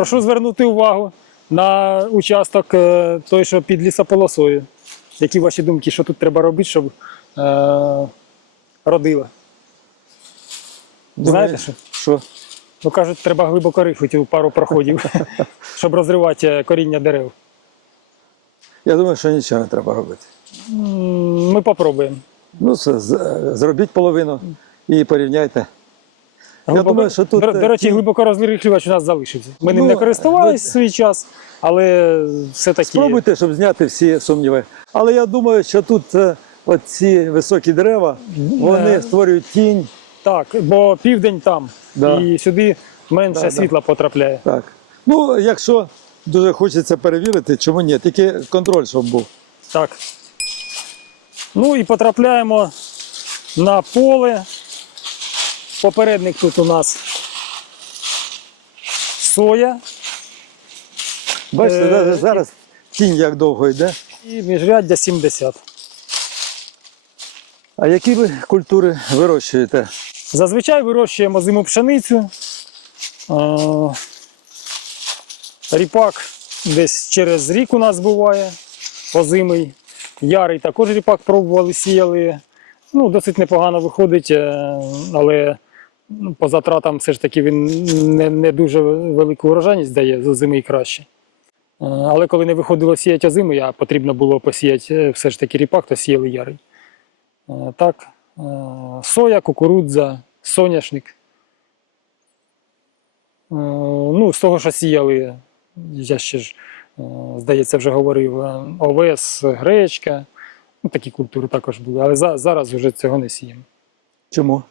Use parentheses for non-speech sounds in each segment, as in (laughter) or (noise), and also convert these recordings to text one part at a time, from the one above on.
Прошу звернути увагу на участок е, той, що під лісополосою. Які ваші думки, що тут треба робити, щоб е, родила? Знаєте що? Що? Ну кажуть, треба глибоко рихлити у пару проходів, (laughs) щоб розривати е, коріння дерев. Я думаю, що нічого не треба робити. Ми попробуємо. Ну, це, зробіть половину і порівняйте. Глибоко- думаю, що тут, до, е, до речі, глибоко розрихлювач у нас залишився. Ми ним Ну, не користувалися ви- в свій час, але все-таки. Спробуйте, щоб зняти всі сумніви. Але я думаю, що тут е, оці високі дерева, вони Е. створюють тінь. Так, бо південь там, Да. і сюди менше Да, да. світла потрапляє. Так. Ну, якщо дуже хочеться перевірити, чому ні? Тільки контроль, щоб був. Так. Ну і потрапляємо на поле. Попередник тут у нас соя Бачите, Е, навіть зараз тінь як довго йде. і міжряддя 70. А які ви культури вирощуєте? Зазвичай вирощуємо зиму пшеницю. Ріпак десь через рік у нас буває озимий. Ярий також ріпак пробували, сіяли. Ну, досить непогано виходить, е, але по затратам все ж таки він не, не дуже велику урожайність дає, з озимий краще. Е, Але коли не виходило сіяти озимий, а потрібно було посіяти е, все ж таки ріпак, то сіяли ярий. Е, Так, соя, кукурудза, соняшник. Ну, з того, що сіяли, я ще ж, здається, вже говорив, овес, гречка. Ну, такі культури також були, але зараз вже цього не сіємо. Чому?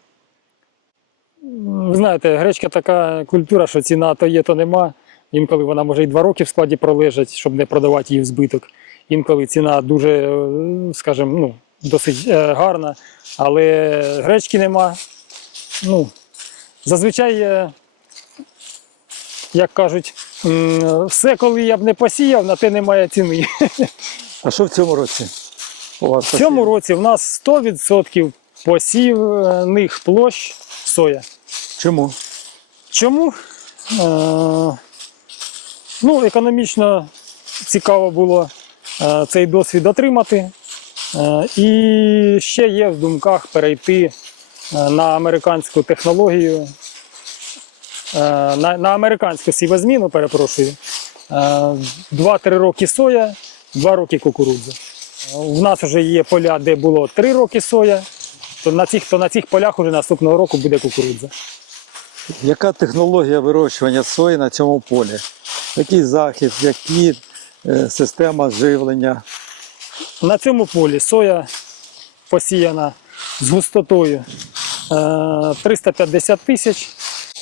Ви знаєте, гречка така культура, що ціна то є, то нема. Інколи вона може і два роки в складі пролежать, щоб не продавати її в збиток. Інколи ціна дуже, е, скажімо, ну, досить е, гарна, але гречки нема. Ну, зазвичай, е, як кажуть, все, коли я б не посіяв, на те немає ціни. (laughs) А що в цьому році? У вас В цьому році в нас 100% посівних площ соя. Чому? Чому? Е, ну, економічно цікаво було е, цей досвід отримати. Е, і ще є в думках перейти е, на американську технологію, е, на, на американську сівозміну, перепрошую. Е, 2-3 роки соя, 2 роки кукурудза. У нас вже є поля, де було 3 роки соя, то на цих, то на цих полях уже наступного року буде кукурудза. Яка технологія вирощування сої на цьому полі? Який захист, які е, система живлення? На цьому полі соя посіяна з густотою е, 350 тисяч,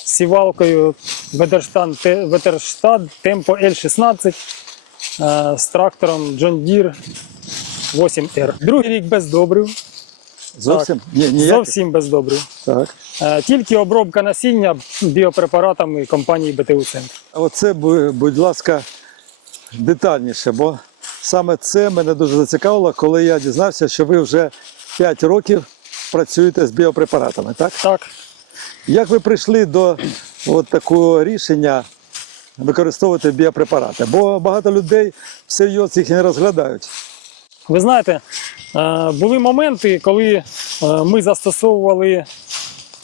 сівалкою Ветерштад, Те- Ветерштад Темпо L16 е, з трактором John Deere 8R. Другий рік без добрив, Зовсім? Ні, ніяк? зовсім без добрив. Так. Е, Тільки обробка насіння біопрепаратами компанії БТУ Центр. Оце, будь ласка, детальніше, бо саме це мене дуже зацікавило, коли я дізнався, що ви вже 5 років працюєте з біопрепаратами. Так? Так, Як ви прийшли до от такого рішення використовувати біопрепарати? Бо багато людей всерйоз їх не розглядають. Ви знаєте, е, були моменти, коли е, ми застосовували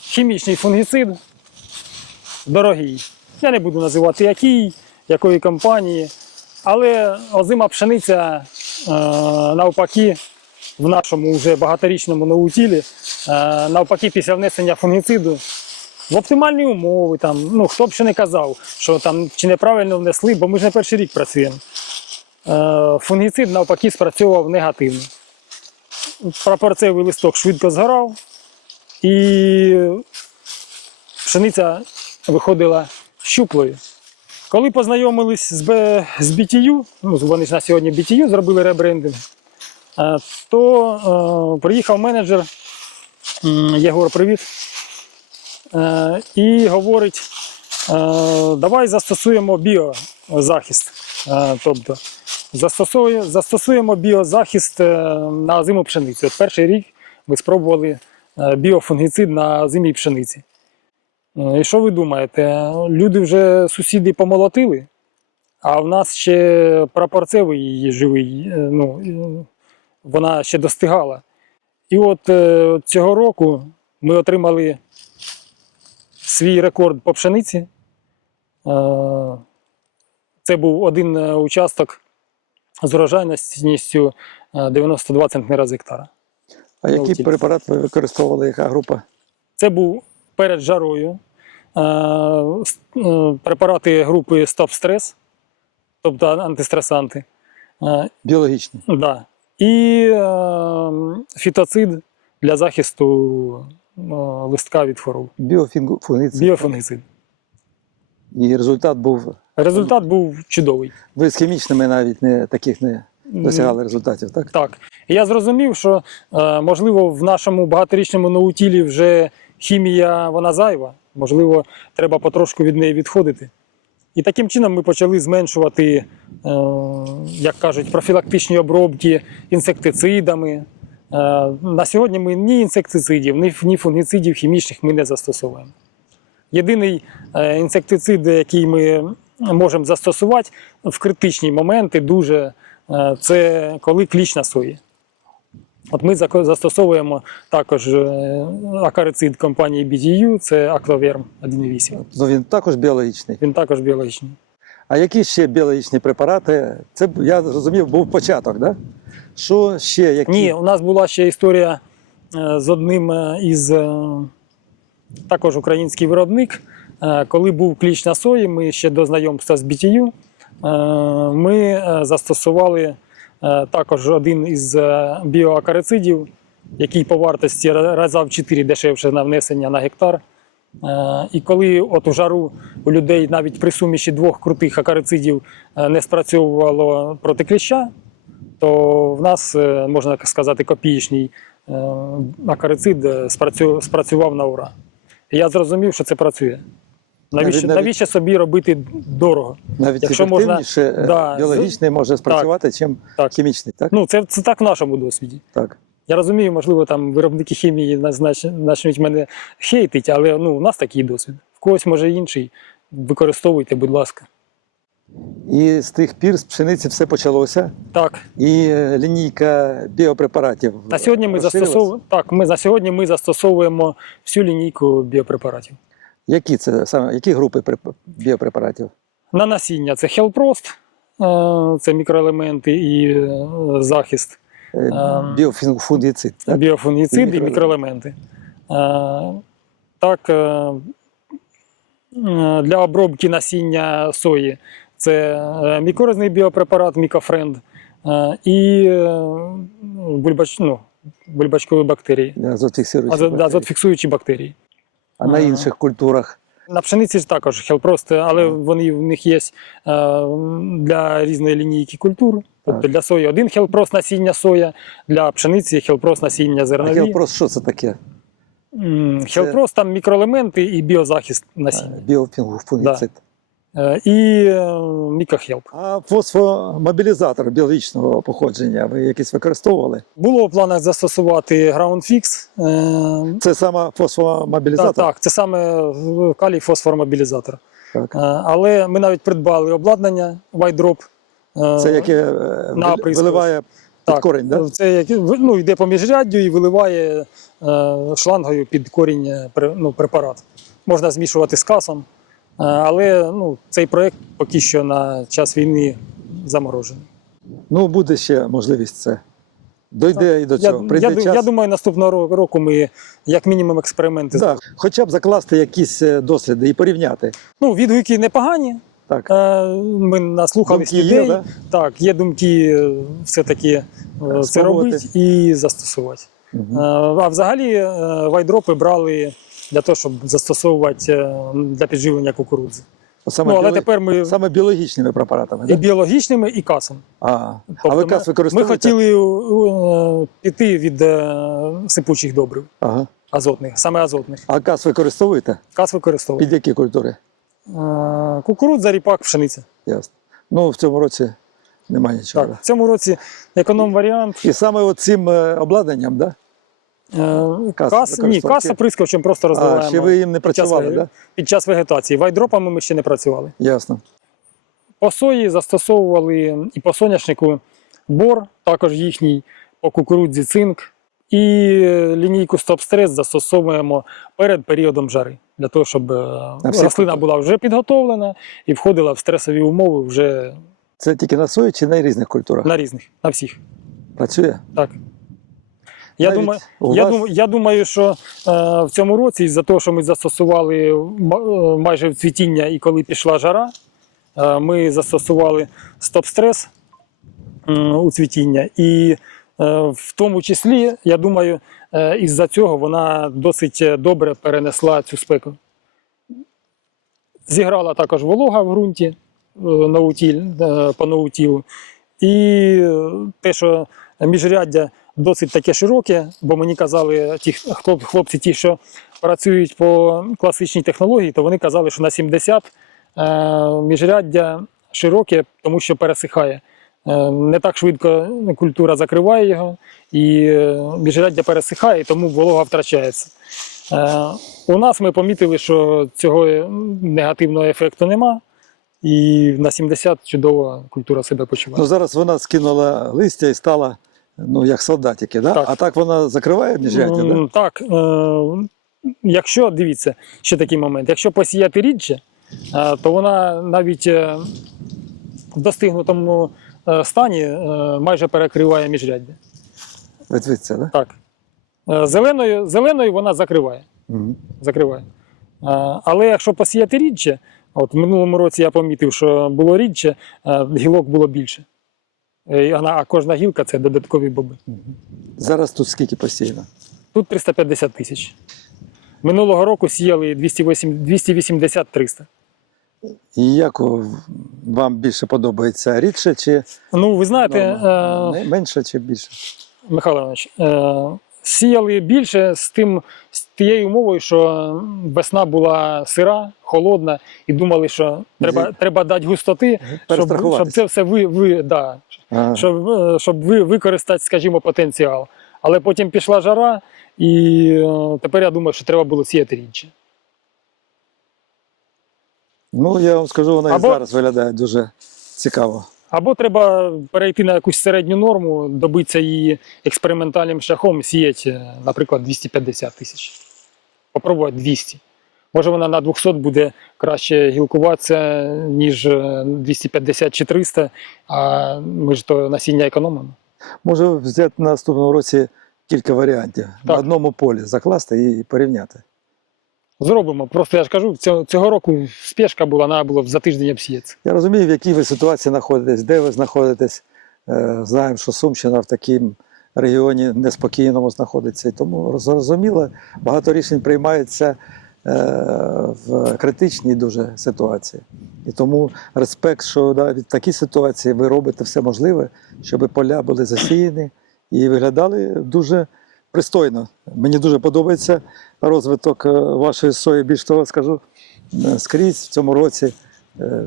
хімічний фунгіцид дорогий. Я не буду називати який, якої компанії, але озима пшениця е, навпаки в нашому вже багаторічному наутілі, е, навпаки, після внесення фунгіциду в оптимальні умови, там, ну, хто б ще не казав, що там чи неправильно внесли, бо ми ж не перший рік працюємо. Е, фунгіцид навпаки спрацьовував негативно. Прапорцевий листок швидко згорав, і пшениця виходила щуплою. Коли познайомились з, BTU, ну вони ж на сьогодні BTU зробили ребрендинг, е, то е, приїхав менеджер Єгор, привіт. І говорить: давай застосуємо біозахист. Тобто застосує, застосуємо біозахист е, на озиму пшеницю. От перший рік ми спробували е, біофунгіцид на озимій пшениці. Е, І що ви думаєте? Люди вже сусіди помолотили, а в нас ще прапорцевий її живий, ну, вона ще достигала. І от цього року ми отримали свій рекорд по пшениці. Це був один участок з урожайністю е, 92 центнера з гектара. А який Наутіль. препарат ви використовували, яка група? Це був перед жарою е, е, препарати групи Stop Stress, тобто антистресанти. Е, Біологічні. да. І фітоцид для захисту листка від хвороб. Біофунгіцид. Біофунгіцид. І результат був. Результат був чудовий. Ви з хімічними навіть не таких не досягали результатів, так? Так. Я зрозумів, що е, можливо в нашому багаторічному наутілі вже хімія вона зайва. Можливо, треба потрошку від неї відходити. І таким чином ми почали зменшувати, е, як кажуть, профілактичні обробки інсектицидами. Е, на сьогодні ми ні інсектицидів, ні, фунгіцидів хімічних ми не застосовуємо. Єдиний інсектицид, який ми можемо застосувати в критичні моменти, дуже е, це коли кліч на сої. От ми застосовуємо також е, акарицид компанії BDU, це Акваверм 1.8. Ну він також біологічний. Він також біологічний. А які ще біологічні препарати? Це я зрозумів, був початок, да? Що ще які? Ні, у нас була ще історія е, з одним із також український виробник. Е, Коли був кліч на сої, ми ще до знайомства з BTU, е, ми е, застосували також один із біоакарицидів, який по вартості ра- раза в 4 дешевше на внесення на гектар. І коли от у жару у людей навіть при суміші двох крутих акарицидів не спрацьовувало проти кліща, то в нас, можна сказати, копієчний акарицид спрацював на ура. Я зрозумів, що це працює. Навіщо, Навіть- навіщо собі робити дорого? Навіть якщо можна- е, Да, біологічний може спрацювати, чим Так. хімічний, так? Ну, це, це так в нашому досвіді. Так. Я розумію, можливо, там виробники хімії почнуть мене хейтити, але ну, у нас такий досвід. В когось може інший. Використовуйте, будь ласка. І з тих пір з пшениці все почалося. Так, І е, лінійка біопрепаратів. на сьогодні ми застосовуємо. Так, ми на сьогодні ми застосовуємо всю лінійку біопрепаратів. Які це саме які групи біопрепаратів? На насіння це Хелпрост, е, це мікроелементи і е, захист, Е, Ем, Біофунгіцид. Так? біофунгіциди і мікроелементи. мікроелементи. Так, для обробки насіння сої це мікоризний біопрепарат Мікофренд і бульбач, ну, бульбачкові бактерії, да, бактерії. азотфіксуючі бактерії. А на інших культурах На пшениці ж також хелпрост, але вони в них є е, для різної лінійки культур. Тобто для сої один хелпрост насіння соя, для пшениці хелпрост насіння а зернові. що це таке? Хелпрост там мікроелементи і біозахист насіння. Біофунгіцид. Е, І е, мікохелп. А фосфомобілізатор біологічного походження ви якийсь використовували? Було в планах застосувати GroundFix. е, Це саме фосфомобілізатор? Так, так, це саме е, калій фосформобілізатор. Так. Е, Але ми навіть придбали обладнання е, Це яке е, на виливає під корінь, да? Це ну, йде по міжряддю і виливає е, шлангою під корінь е, ну, препарат. Можна змішувати з касом, е, але ну, цей проєкт поки що на час війни заморожений. Ну, буде ще можливість це. Дойде і до Я, цього. Прийде я, час. я думаю, наступного ро- року ми як мінімум експерименти. Да, хоча б закласти якісь е, досліди і порівняти. Ну, відгуки непогані. Так. Е, Ми наслухались Думки є, да? Так, є думки е, все-таки е, це робити і застосувати. Е, А взагалі е, вайдропи брали для того, щоб застосовувати е, для підживлення кукурудзи. Саме, Ну, але біо- тепер ми саме біологічними препаратами. і Да? біологічними, і касом. А, а Тобто ви кас ми, ми хотіли е, піти від е, сипучих добрив Ага. азотних, саме азотних. А кас використовуєте? Кас використовує. Під які культури? Кукурудза, ріпак, пшениця. Ясно. Ну, в цьому році немає нічого. Так, в цьому році економ варіант. І саме цим обладнанням, да? Е, Кас Кас, ні, каса прискочем просто розвиваємо. А, ще ви їм не під час працювали, да? Під час вегетації. Вайдропами ми ще не працювали. Ясно. По сої застосовували і по соняшнику бор, також їхній, по кукурудзі цинк. І лінійку стоп-стрес застосовуємо перед періодом жари, для того, щоб е, рослина була вже підготовлена і входила в стресові умови вже Це тільки на сої чи на різних культурах? на різних, на всіх. Працює? Так. Я Навіть думаю, я, вас- думаю, я думаю, що е, в цьому році, із-за того, що ми застосували е, майже в цвітіння і коли пішла жара, е, ми застосували стоп-стрес м, у цвітіння. І е, в тому числі, я думаю, е, із-за цього вона досить добре перенесла цю спеку. Зіграла також волога в ґрунті е, наутіль, е, по наутілу. І е, те, що міжряддя досить таке широке, бо мені казали ті хлопці, ті, що працюють по класичній технології, то вони казали, що на 70 е, міжряддя широке, тому що пересихає. Е, Не так швидко культура закриває його, і е, міжряддя пересихає, тому волога втрачається. У нас ми помітили, що цього негативного ефекту нема, і на 70 чудово культура себе почуває. Ну зараз вона скинула листя і стала ну, як солдатики, да? Так. а так вона закриває міжряддя, да? Так, е, якщо дивіться, ще такий момент. Якщо посіяти рідше, е, то вона навіть е, в достигнутому е, стані е, майже перекриває міжряддя. Ветвиться, да? Так. Е, Зеленою, зеленою вона закриває. Угу. закриває. Е, Але якщо посіяти рідше, от в минулому році я помітив, що було рідше, е, гілок було більше. Е, А кожна гілка це додаткові боби. Зараз тут скільки посіяно? Тут 350 тисяч. Минулого року сіяли 280-300. І як вам більше подобається? Рідше чи Ну, ви знаєте, е, менше чи більше? Михайло Іванович, е, сіяли більше з тим, з тією умовою, що весна була сира, холодна, і думали, що треба, треба дати густоти, щоб, щоб це все ви, ви, да, Ага. щоб, е, щоб ви використати, скажімо, потенціал. Але потім пішла жара, і е, тепер я думаю, що треба було сіяти рідше. Ну, я вам скажу, вона Або- і зараз виглядає дуже цікаво. Або треба перейти на якусь середню норму, добитися її експериментальним шляхом, сіяти, е, наприклад, 250 тисяч. Попробувати 200. Може вона на 200 буде краще гілкуватися, ніж е, 250 чи 300, а ми ж то насіння економимо. Може взяти на наступному році кілька варіантів. Так. В одному полі закласти і порівняти. Зробимо. Просто я ж кажу, цього, року спешка була, треба було за тиждень обсіятися. Я розумію, в якій ви ситуації знаходитесь, де ви знаходитесь. Е, Знаємо, що Сумщина в такому регіоні неспокійному знаходиться. І тому зрозуміло, багато рішень приймається е, в критичній дуже ситуації. І тому респект, що да, від такій ситуації ви робите все можливе, щоб поля були засіяні і виглядали дуже пристойно. Мені дуже подобається розвиток е, вашої сої. Більш того, скажу е, скрізь в цьому році. е,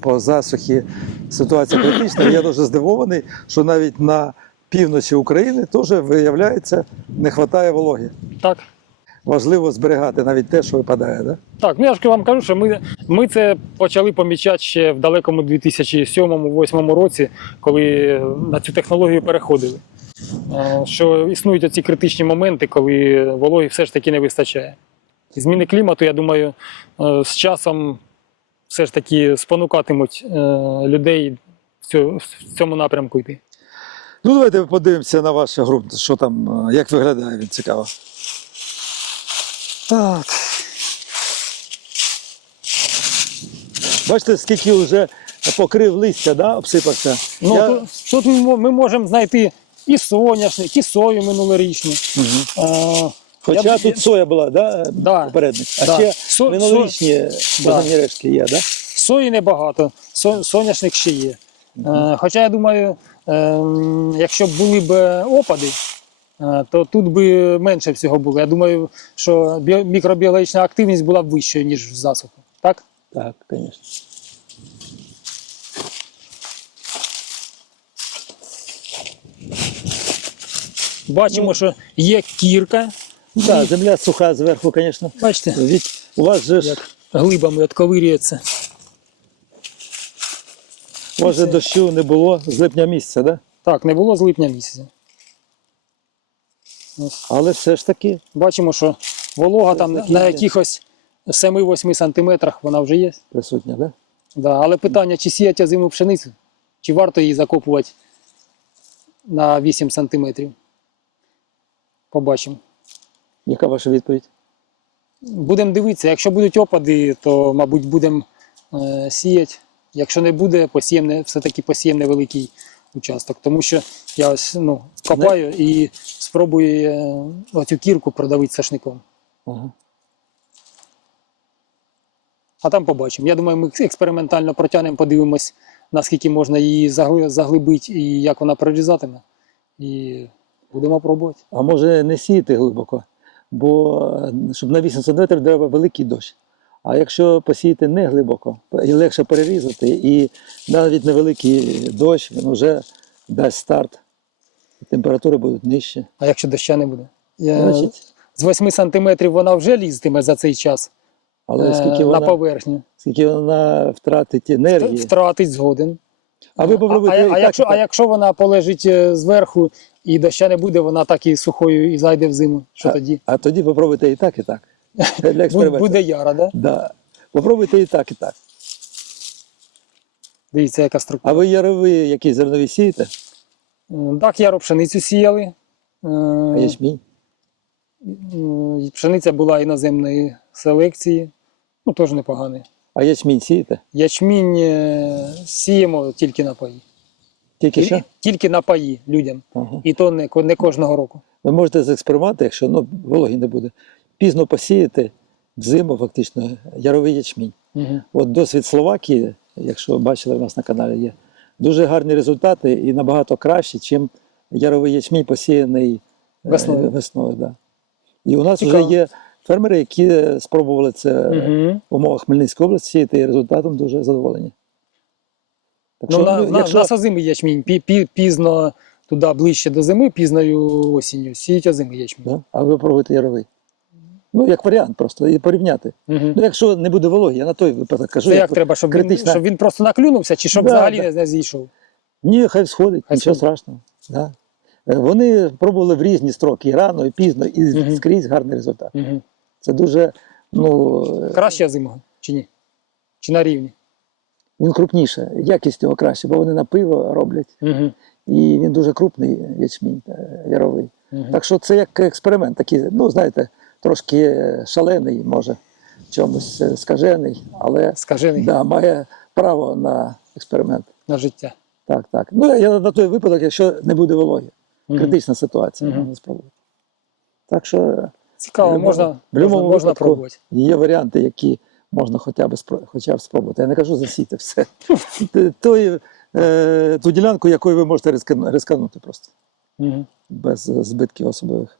По засухі ситуація критична. Я дуже здивований, що навіть на півночі України теж виявляється не вистачає вологи. Так. Важливо зберігати навіть те, що випадає. Да? Так, ну я ж вам кажу, що ми, ми це почали помічати ще в далекому 2007-2008 році, коли на цю технологію переходили. Що існують оці критичні моменти, коли вологи все ж таки не вистачає. І зміни клімату, я думаю, е, з часом все ж таки спонукатимуть е, людей в цьому напрямку йти. Ну, давайте подивимося на ваш ґрунт, що там, е, як виглядає він цікаво. Так. Бачите, скільки вже покрив листя, да, обсипався. Ну, Я- тут, тут ми можемо знайти і соняшник, і сою минулорічну. Е, Хоча я б- тут соя була, да, Да. попередник. А Да. ще Со- минулорічні богомні рештки є, да? Сої небагато, со- соняшник ще є. Е, Хоча я думаю, е, якщо б були б опади, е, то тут би менше всього було. Я думаю, що мікробіологічна активність була б вищою, ніж в засуху. Так? Так, звісно. Бачимо, Ну. що є кірка. Так, земля суха зверху, звісно. Бачите, Від у вас же ж як глибами отковирюється. у вас же дощу не було з липня місяця, да? Так, не було з липня місяця. Ось. але все ж таки Бачимо, що волога там на якихось 7-8 сантиметрах вона вже є. присутня, да? Да, але питання, чи сіяти зиму пшеницю, чи варто її закопувати на 8 сантиметрів. Побачимо. Яка ваша відповідь? Будемо дивитися, якщо будуть опади, то, мабуть, будемо е, сіяти. Якщо не буде, посіємо все-таки посіємо невеликий участок. Тому що я ось ну, копаю і спробую е, оцю кірку продавити сашником. Ага. А там побачимо. Я думаю, ми експериментально протягнемо, подивимось, наскільки можна її загли- заглибити і як вона прорізатиме. І будемо пробувати. А може не сіяти глибоко, бо щоб на 8 см треба великий дощ. А якщо посіяти не глибоко, і легше перерізати, і навіть невеликий дощ, він вже дасть старт. Температури будуть нижчі. А якщо доща не буде? Я- Значить, З 8 сантиметрів вона вже лізтиме за цей час але е, скільки на вона, поверхню. скільки вона втратить енергії. Втратить згоден. А ви а, попробуйте. а, а, так, якщо, так. а якщо вона полежить е, зверху і доща не буде, вона так і сухою і зайде в зиму. Що А- тоді? А тоді попробуйте і так, і так. Для (laughs) Бу- експерименту. Буде яра, да? Да. Попробуйте і так, і так. Дивіться, яка структура. А ви ярові якісь зернові сієте? М, Так, яру пшеницю сіяли. Е, А ячмінь? м, Пшениця була іноземної селекції, ну теж непоганий. А ячмінь сієте? Ячмінь е, сіємо тільки на паї. Тільки що? Тільки на паї людям. Ага. І то не, не кожного року. Ви можете зекспериментувати, якщо ну, вологі не буде, пізно посіяти взиму фактично яровий ячмінь. Угу. От досвід Словакії, якщо бачили, у нас на каналі є, дуже гарні результати і набагато кращі, ніж яровий ячмінь посіяний е, Весною. весною да. І у нас вже є фермери, які спробували це Угу. в умовах Хмельницької області і результатом дуже задоволені. Так Ну, на, ну, на, якщо- на озимий ячмінь. Пі, пі, пізно туди ближче до зими, пізною осінню. Сіють озимий ячмінь. да? А ви пробуєте яровий. Ну, як варіант просто, і порівняти. Угу. Ну, якщо не буде вологі, я на той випадок кажу. Це як як треба, щоб він, щоб він просто наклюнувся, чи щоб Да, взагалі да. не, не зійшов? Ні, хай сходить, Хай нічого сходить. страшного. Да. Е, Вони пробували в різні строки, і рано, і пізно, і Мгм. скрізь гарний результат. Угу. Це дуже, ну, е, Краще озимого, чи ні? Чи на рівні? він крупніше, якість його краще, бо вони на пиво роблять, Угу. і він дуже крупний ячмінь е, яровий. Угу. Так що це як експеримент, такий, ну, знаєте, трошки шалений, може, чомусь скажений, але Скажений да, має право на експеримент. на життя. Так, так. Ну, я на той випадок, якщо не буде вологі. Критична ситуація, Мгм. можна спробувати. Так що Цікаво, В любому- можна, в можна, можна випадку пробувати. є варіанти, які можна хоча б, спро- хоча б спробувати. Я не кажу засіти все. (laughs) Той, е, ту ділянку, якою ви можете рискану- рисканути просто, Угу. без збитків особливих.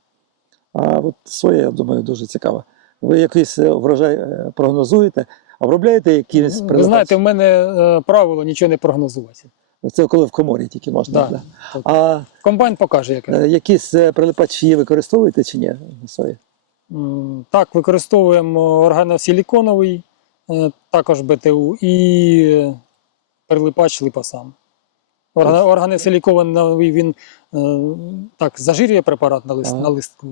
А от своє, я думаю, дуже цікаво. Ви якийсь е, врожай е, прогнозуєте, а обробляєте якісь Ви знаєте, в мене е, правило нічого не прогнозувати. Це коли в коморі тільки можна. Да. Да. А Комбайн покаже, яке. е, якісь е, прилипачі використовуєте чи ні сої? Так, використовуємо органосиліконовий, е, також БТУ і прилипач липасам. Орган- Органосиліконовий він так, зажирює препарат на, лист, Ага. на листку,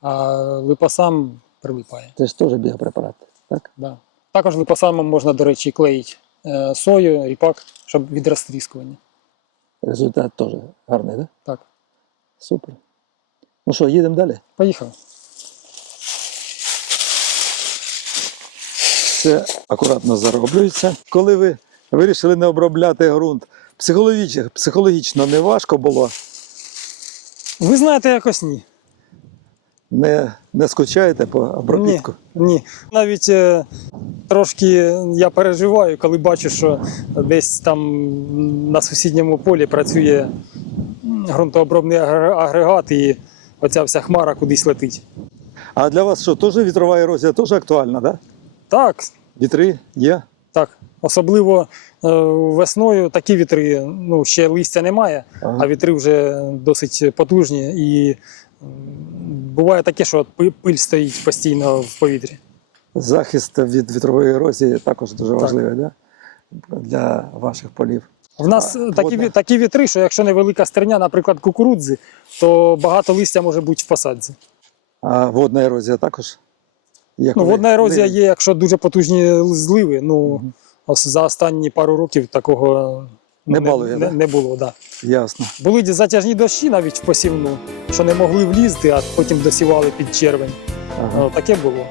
а липасам прилипає. Це ж теж біопрепарат. Так? Да. Також липасамом можна, до речі, клеїти сою, ріпак, щоб від розтріскування. Результат теж гарний, так? Так, Супер. Ну що, їдемо далі? поїхали. Це акуратно зароблюється. Коли ви вирішили не обробляти ґрунт, психологічно, психологічно не важко було, Ви знаєте, якось ні. Не, не скучаєте по обробітку. Ні. Навіть е, трошки я переживаю, коли бачу, що десь там на сусідньому полі працює ґрунтообробний агрегат, і оця вся хмара кудись летить. А для вас що, теж вітрова ерозія теж актуальна, да? Так, Вітри є? так. Особливо е, весною такі вітри, ну ще листя немає, Ага. а вітри вже досить потужні, і Буває таке, що пиль стоїть постійно в повітрі. Захист від вітрової ерозії також дуже важливий да? для ваших полів. В нас А, такі, водна. такі вітри, що якщо невелика стерня, наприклад, кукурудзи, то багато листя може бути в посадці. А водна ерозія також є. Ну, водна ерозія є, якщо дуже потужні зливи. Ну, ос- за останні пару років такого Не не, балує, не, да? не було. Да. Ясно. Були затяжні дощі навіть в посівну, що не могли влізти, а потім досівали під червень. Ага. Ну, таке було.